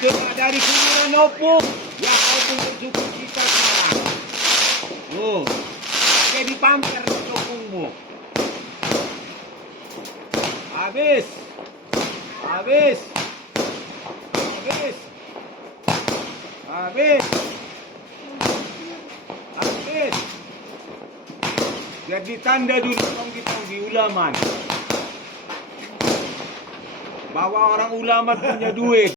Kena dari kuburan opung. Ya kau pun bersyukur kita sekarang. Oh, jadi pamer opungmu. Habis. Habis. Habis. Habis. Habis. Jadi tanda dulu kita di ulaman. Bahwa orang ulama punya duit.